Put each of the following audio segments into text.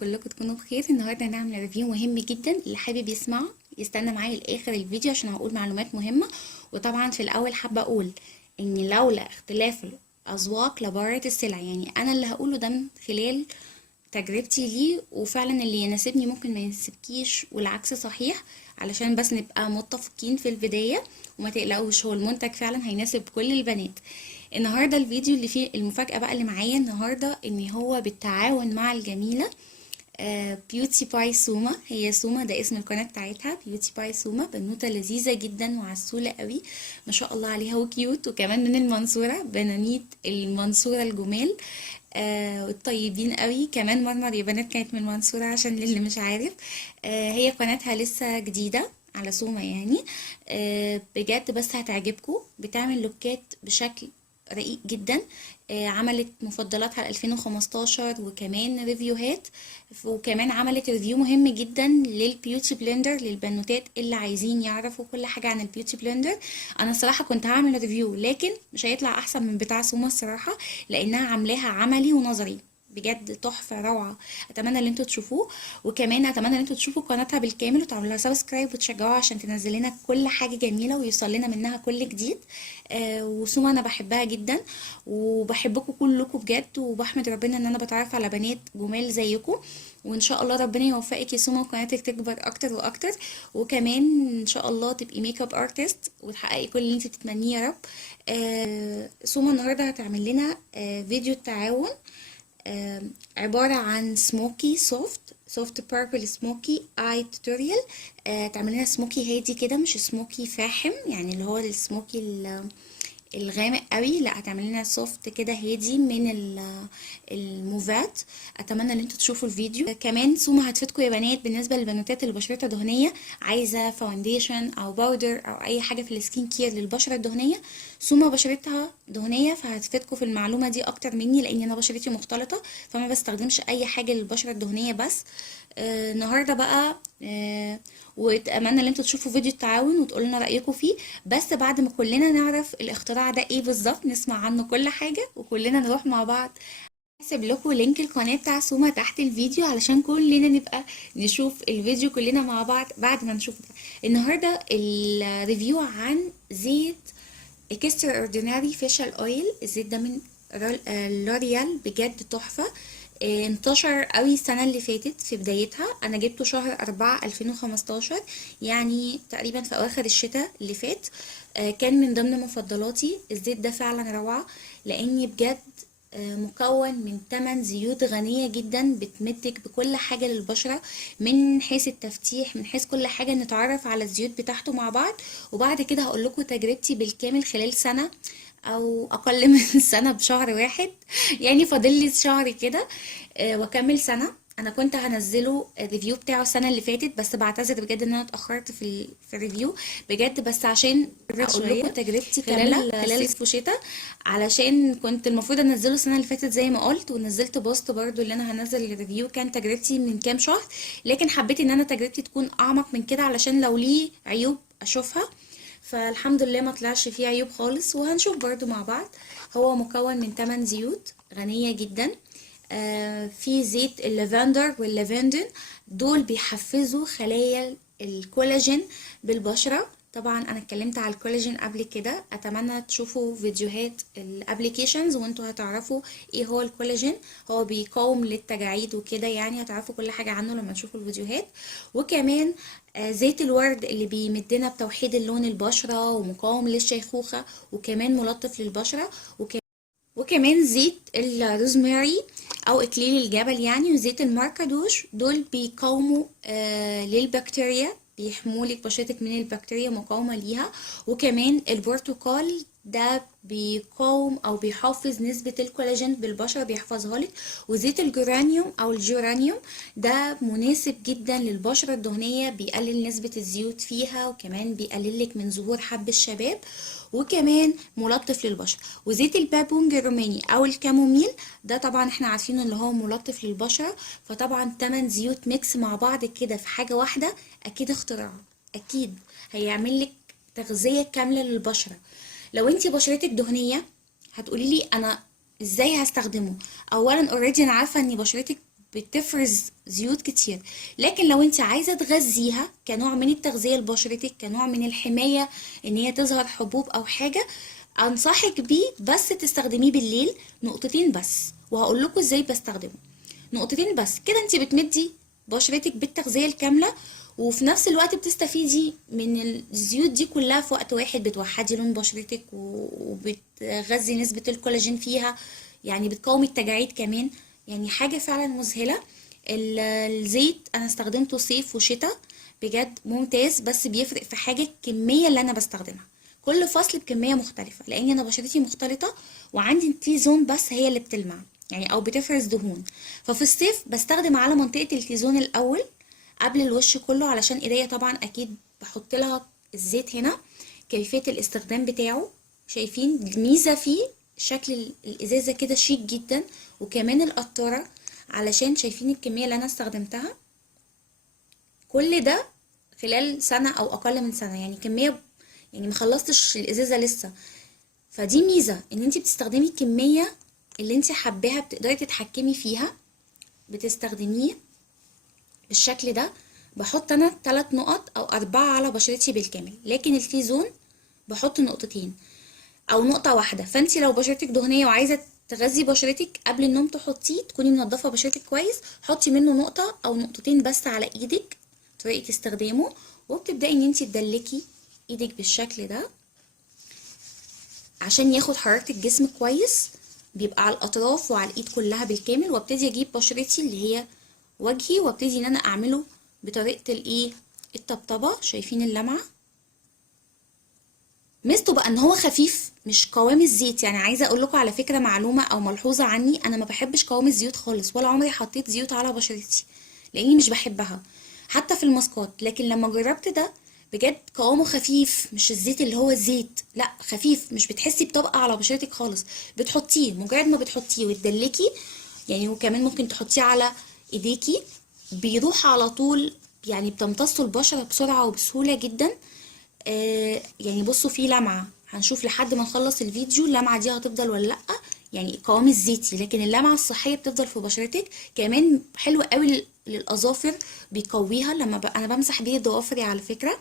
كلكم تكونوا بخير. النهارده هنعمل ريفيو مهم جدا، اللي حابب يسمعه يستنى معايا لاخر الفيديو عشان هقول معلومات مهمه. وطبعا في الاول حابه اقول ان لولا اختلاف الاذواق لبارت السلع، يعني انا اللي هقوله ده من خلال تجربتي ليه، وفعلا اللي يناسبني ممكن ما يناسبكيش والعكس صحيح، علشان بس نبقى متفقين في البداية. وما تقلقوش، هو المنتج فعلا هيناسب كل البنات. النهاردة الفيديو اللي فيه المفاجأة بقى اللي معايا النهاردة ان هو بالتعاون مع الجميلة بيوتي باي سوما. هي سوما ده اسم القناة بتاعتها، بيوتي باي سوما. بنوتة لذيذة جدا وعسولة قوي ما شاء الله عليها وكيوت، وكمان من المنصورة، بنانيت المنصورة الجمال الطيبين قوي. كمان مرمر يا بنات كانت من المنصورة عشان للي مش عارف. هي قناتها لسه جديدة على سوما يعني. بجد بس هتعجبكم، بتعمل لوكات بشكل رقيق جدا. عملت مفضلاتها 2015 وكمان ريفيوهات، وكمان عملت ريفيو مهم جدا للبيوتي بلندر للبنوتات اللي عايزين يعرفوا كل حاجة عن البيوتي بلندر. انا الصراحة كنت هعمل ريفيو لكن مش هيطلع احسن من بتاع سوما الصراحة، لانها عاملاها عملي ونظري، بجد تحفة روعة. اتمنى ان انتوا تشوفوه، وكمان اتمنى ان انتوا تشوفوا قناتها بالكامل وتعملوا لها سبسكرايب وتشجعوها عشان تنزل لنا كل حاجة جميلة ويوصل لنا منها كل جديد. وسوما انا بحبها جدا وبحبكم كلكم بجد، وبحمد ربنا ان انا بتعرف على بنات جمال زيكم. وان شاء الله ربنا يوفقك يا سوما وقناتك تكبر اكتر واكتر، وكمان ان شاء الله تبقي ميك اب ارتست وتحققي كل اللي انت بتتمنيه يا رب. سوما النهارده هتعمل لنا فيديو التعاون، عبارة عن سموكي سوفت بيربل سموكي اي توتوريال. تعمل لنا سموكي هادي كده، مش سموكي فاحم يعني اللي هو السموكي الغامق قوي، لا هتعمل لنا سوفت كده هادي من الموفات. اتمنى ان انتوا تشوفوا الفيديو. كمان سوما هتفيدكم يا بنات بالنسبه للبنوتات اللي بشرتها دهنيه، عايزه فاونديشن او باودر او اي حاجه في السكين كير للبشره الدهنيه. سوما بشرتها دهنيه فهتفيدكم في المعلومه دي اكتر مني، لان انا بشرتي مختلطه فما بستخدمش اي حاجه للبشره الدهنيه بس. النهارده بقى واتمنى ان انتوا تشوفوا فيديو التعاون وتقولوا لنا رايكم فيه، بس بعد ما كلنا نعرف الاختراع ده ايه بالظبط، نسمع عنه كل حاجه وكلنا نروح مع بعض. هسيب لكم لينك القناه بتاع سوما تحت الفيديو علشان كلنا نبقى نشوف الفيديو كلنا مع بعض بعد ما نشوف ده. النهارده الريفيو عن زيت اكسترا اورديناري فيشال اويل. الزيت ده من لوريال، بجد تحفة. انتشر قوي السنة اللي فاتت في بدايتها، انا جبته شهر 4 2015، يعني تقريبا في اواخر الشتاء اللي فات. كان من ضمن مفضلاتي. الزيت ده فعلا روعة، لاني بجد مكون من 8 زيوت غنية جدا بتمدك بكل حاجة للبشرة، من حيث التفتيح من حيث كل حاجة. نتعرف على الزيوت بتاعته مع بعض، وبعد كده هقول لكم تجربتي بالكامل خلال سنة او اقل من سنة بشهر واحد. يعني فاضل لي شهر كده واكمل سنة. انا كنت هنزله الريفيو بتاعه السنة اللي فاتت، بس بعتذر بجد ان انا اتأخرت في الريفيو بجد، بس عشان اقول لكم تجربتي كاملة خلال صيف وشتاء، علشان كنت المفروض انزله السنة اللي فاتت زي ما قلت، ونزلت بوست برضو اللي انا هنزل الريفيو كان تجربتي من كام شهر. لكن حبيت ان انا تجربتي تكون اعمق من كده علشان لو ليه عيوب اشوفها. فالحمد لله ما طلعش فيه عيوب خالص، وهنشوف برضو مع بعض. هو مكون من 8 زيوت غنية جدا. في زيت اللافندر واللافندن، دول بيحفزوا خلايا الكولاجين بالبشرة. طبعا انا اتكلمت على الكولاجين قبل كده، اتمنى تشوفوا فيديوهات الابليكيشنز وانتوا هتعرفوا ايه هو الكولاجين. هو بيقاوم للتجاعيد وكده، يعني هتعرفوا كل حاجة عنه لما تشوفوا الفيديوهات. وكمان زيت الورد اللي بيمدنا بتوحيد اللون البشرة ومقاوم للشيخوخة وكمان ملطف للبشرة. وكمان زيت الروزماري او اكليل الجبل يعني، وزيت الماركادوش، دول بيقاوموا للبكتيريا، بيحمولك بشرتك من البكتيريا، مقاومة ليها. وكمان البرتقال ده بيقاوم او بيحافظ نسبة الكولاجين بالبشرة، بيحفظها لك. وزيت الجرانيوم او الجورانيوم ده مناسب جدا للبشرة الدهنية، بيقلل نسبة الزيوت فيها، وكمان بيقلل لك من ظهور حب الشباب، وكمان ملطف للبشرة. وزيت البابونج الروماني او الكاموميل ده طبعا احنا عارفين اللي هو ملطف للبشرة. فطبعا 8 زيوت ميكس مع بعض كده في حاجة واحدة، اكيد اختراع، اكيد هيعمل لك تغذية كاملة للبشرة. لو انتي بشرتك دهنية هتقولي لي انا ازاي هستخدمه. اولا اوريدي انا عارفة ان بشرتك بتفرز زيوت كتير. لكن لو انت عايزة تغذيها كنوع من التغذية لبشرتك، كنوع من الحماية ان هي تظهر حبوب او حاجة، انصحك بيه بس تستخدميه بالليل نقطتين بس، وهقول لكم ازاي بستخدمه. نقطتين بس كده انت بتمدي بشرتك بالتغذية الكاملة، وفي نفس الوقت بتستفيدي من الزيوت دي كلها في وقت واحد، بتوحدي لون بشرتك وبتغذي نسبة الكولاجين فيها، يعني بتقاوم التجاعيد كمان. يعني حاجة فعلا مذهلة. الزيت انا استخدمته صيف وشتاء، بجد ممتاز. بس بيفرق في حاجة الكمية اللي انا بستخدمها، كل فصل بكمية مختلفة، لان انا بشرتي مختلطة وعندي التي زون بس هي اللي بتلمع يعني او بتفرز دهون. ففي الصيف بستخدم على منطقة التي زون الاول قبل الوش كله، علشان ايديا طبعا اكيد بحط لها الزيت هنا. كيفية الاستخدام بتاعه شايفين الميزة فيه، شكل الازازة كده شيك جدا، وكمان القطارة علشان شايفين الكمية اللي انا استخدمتها. كل ده خلال سنة او اقل من سنة، يعني كمية، يعني مخلصتش الازازة لسه. فدي ميزة ان انتي بتستخدمي الكمية اللي انتي حباها، بتقدري تتحكمي فيها، بتستخدميه بالشكل ده. بحط انا 3 نقط او 4 على بشرتي بالكامل، لكن التي زون بحط نقطتين او نقطة واحدة. فانتي لو بشرتك دهنية وعايزة تغذي بشرتك قبل النوم تحطيه، تكوني منضفة بشرتك كويس، حطي منه نقطة او نقطتين بس على ايدك. طريقة استخدامه، وبتبدأي ان انتي تدلكي ايدك بالشكل ده عشان ياخد حرارة الجسم كويس، بيبقى على الاطراف وعلى الايد كلها بالكامل. وابتدي اجيب بشرتي اللي هي وجهي، وابتدي ان انا اعمله بطريقة الايه، الطبطبة. شايفين اللمعة؟ ميزته بقى ان هو خفيف، مش قوام الزيت. يعني عايزه اقول لكم على فكره معلومه او ملحوظه عني، انا ما بحبش قوام الزيوت خالص، ولا عمري حطيت زيوت على بشرتي لاني مش بحبها حتى في الماسكات. لكن لما جربت ده بجد قوامه خفيف، مش الزيت اللي هو الزيت، لا خفيف، مش بتحسي بطبقه على بشرتك خالص. بتحطيه مجرد ما بتحطيه وتدلكي يعني، وكمان ممكن تحطيه على ايديكي بيروح على طول، يعني بتمتصوا البشرة بسرعة وبسهولة جدا. يعني بصوا في لمعة، هنشوف لحد ما نخلص الفيديو اللمعة دي هتفضل ولا لأ. يعني القوام الزيتي، لكن اللمعة الصحية بتفضل في بشرتك. كمان حلو قوي للأظافر، بيقويها لما أنا بمسح بيه ضوافري على فكرة.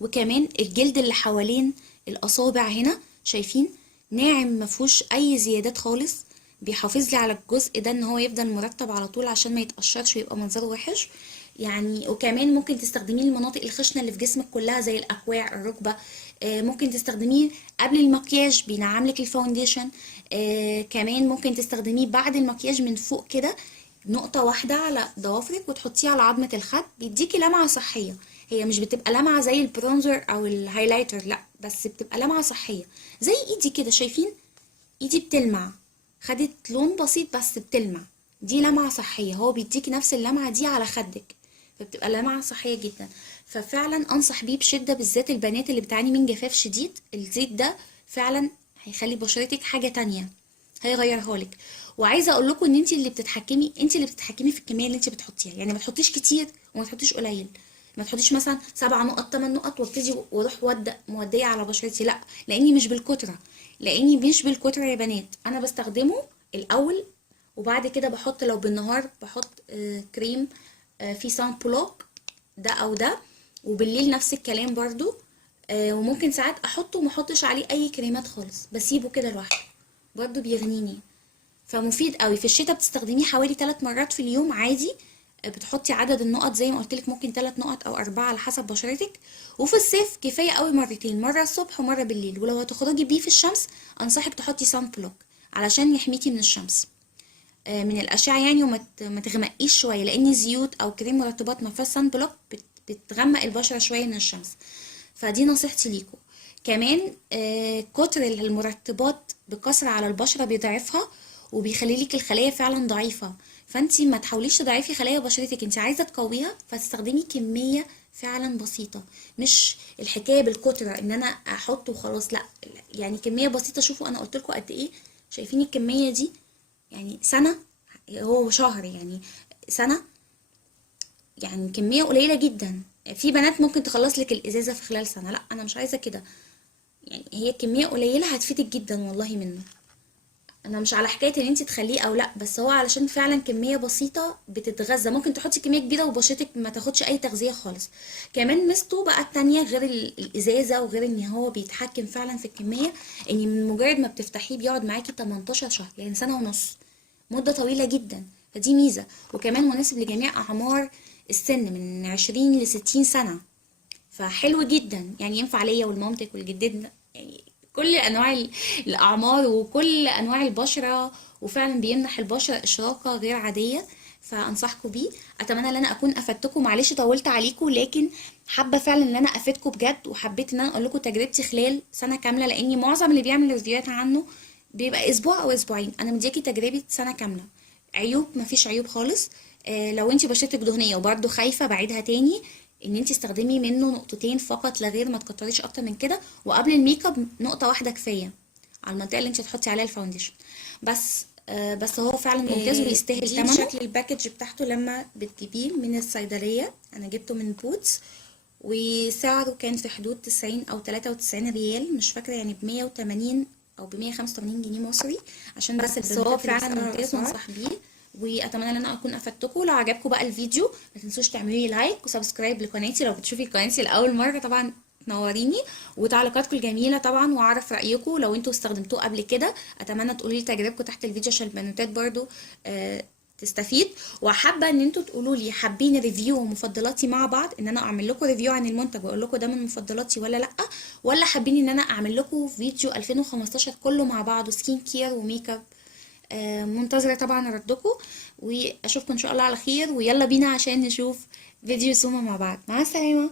وكمان الجلد اللي حوالين الأصابع هنا شايفين ناعم، مفهوش أي زيادات خالص. بيحافظ لي على الجزء ده ان هو يفضل مرتب على طول عشان ما يتقشرش ويبقى منظره وحش يعني. وكمان ممكن تستخدميه المناطق الخشنه اللي في جسمك كلها زي الاكواع، الركبه. ممكن تستخدميه قبل المكياج، بينعملك الفاونديشن. كمان ممكن تستخدميه بعد المكياج من فوق كده، نقطة واحدة على ضوافرك وتحطيه على عظمة الخد، بيديكي لمعة صحية. هي مش بتبقى لمعة زي البرونزر او الهايلايتر، لا، بس بتبقى لمعة صحية. زي ايدي كده، شايفين ايدي بتلمع، خدت لون بسيط بس بتلمع. دي لمعة صحية، هو بيديكي نفس اللمعة دي على خدك، فبتبقى لمعة صحية جدا. ففعلا انصح بيه بشدة، بالذات البنات اللي بتعاني من جفاف شديد. الزيت ده فعلا هيخلي بشرتك حاجة تانية، هيغيرها لك. وعايزه اقول لكم ان انت اللي بتتحكمي في الكميه اللي انت بتحطيها. يعني ما تحطيش كتير وما تحطيش قليل. ما تحطيش مثلا 7 نقط 8 نقط وابتدي واروح موديه على بشرتي، لا، لاني مش بالكتره. يا بنات، انا بستخدمه الاول، وبعد كده بحط لو بالنهار بحط كريم فيه سان بلوك ده او ده، وبالليل نفس الكلام برضو. وممكن ساعات احطه ومحطش عليه اي كريمات خالص، بسيبه كده لوحده برضو بيغنيني. فمفيد قوي. في الشتاء بتستخدميه حوالي 3 مرات في اليوم عادي. بتحطي عدد النقط زي ما قلت لك، ممكن 3 نقط او 4 على حسب بشرتك. وفي الصيف كفايه قوي مرتين، مره الصبح ومره بالليل. ولو هتخرجي بيه في الشمس انصحك تحطي سان بلوك علشان يحميكي من الشمس، من الاشعه يعني. ما تغمقيش شويه، لان زيوت او كريم مرطبات ما فيهاش سان بلوك بتغمق البشره شويه من الشمس. فدي نصيحتي ليكم. كمان كتر المرطبات بكثرة على البشرة بيضعفها، وبيخلي لك الخلايا فعلا ضعيفة. فانتي ما تحاوليش تضعفي خلايا بشرتك، انتي عايزة تقويها فتستخدمي كمية فعلا بسيطة. مش الحكاية بالكترة ان انا احط وخلاص، لا، يعني كمية بسيطة. شوفوا انا قلت لكم قد ايه، شايفين الكمية دي؟ يعني سنة، هو شهر يعني، سنة، يعني كمية قليلة جدا. في بنات ممكن تخلص لك الازازة في خلال سنة، لا انا مش عايزة كده. يعني هي كمية قليلة هتفيدك جدا والله منه. انا مش على حكايه ان انت تخليه او لا، بس هو علشان فعلا كميه بسيطه بتتغذى، ممكن تحطي كميه كبيره وبشرتك ما تاخدش اي تغذيه خالص. كمان ميزته بقى التانية غير الازازه، وغير ان هو بيتحكم فعلا في الكميه، ان من مجرد ما بتفتحيه بيقعد معاكي 18 شهر، يعني سنه ونص، مده طويله جدا. فدي ميزه. وكمان مناسب لجميع اعمار السن، من 20 ل 60 سنه. فحلو جدا، يعني ينفع ليا ولمامتك ولجدتنا، يعني كل انواع الاعمار وكل انواع البشره. وفعلا بيمنح البشره اشراقه غير عاديه. فانصحكم بيه. اتمنى ان انا اكون افدتكم، معلش طولت عليكم، لكن حابه فعلا ان انا افيدكم بجد، وحبيت ان انا اقول لكم تجربتي خلال سنه كامله، لاني معظم اللي بيعمل ريفيوهات عنه بيبقى اسبوع او اسبوعين. انا مدياكي تجربه سنه كامله. عيوب؟ مفيش عيوب خالص. لو انت بشرتك دهنيه وبرده خايفه، بعيدها تاني، ان انت استخدمي منه نقطتين فقط لا غير، ما تكتريش اكتر من كده. وقبل الميك اب نقطه واحده كفايه على المنطقه اللي انت هتحطي عليها الفاونديشن بس. بس هو فعلا ممتاز ويستاهل دي ثمنه. شكل الباكج بتاعته لما بتجيبيه من الصيدلية. انا جبته من بوتس، وسعره كان في حدود 90 او 93 ريال، مش فاكرة، يعني ب180 او ب185 جنيه مصري، عشان بس بس هو البنوتات اللي فعلا بيسألوا على ممتاز الاسعار. وانصح بيه. واتمنى ان انا اكون افدتكم. لو عجبكم بقى الفيديو ما تنسوش تعملوا لي لايك وسبسكرايب لقناتي، لو بتشوفي قناتي لاول مره طبعا تنوريني. وتعليقاتكم الجميله طبعا، واعرف رايكم لو انتوا استخدمتوه قبل كده. اتمنى تقولوا لي تجربتكم تحت الفيديو عشان البنوتات برضو تستفيد. وحابه ان انتوا تقولوا لي حابين ريفيو ومفضلاتي مع بعض، ان انا اعمل لكم ريفيو عن المنتج واقول لكم ده من مفضلاتي ولا لا، ولا حابين ان انا اعمل لكم فيديو 2015 كله مع بعض، سكين كير وميك اب. منتظرة طبعا ردكم، واشوفكم ان شاء الله على خير، ويلا بينا عشان نشوف فيديو سوما مع بعض. مع السلامة.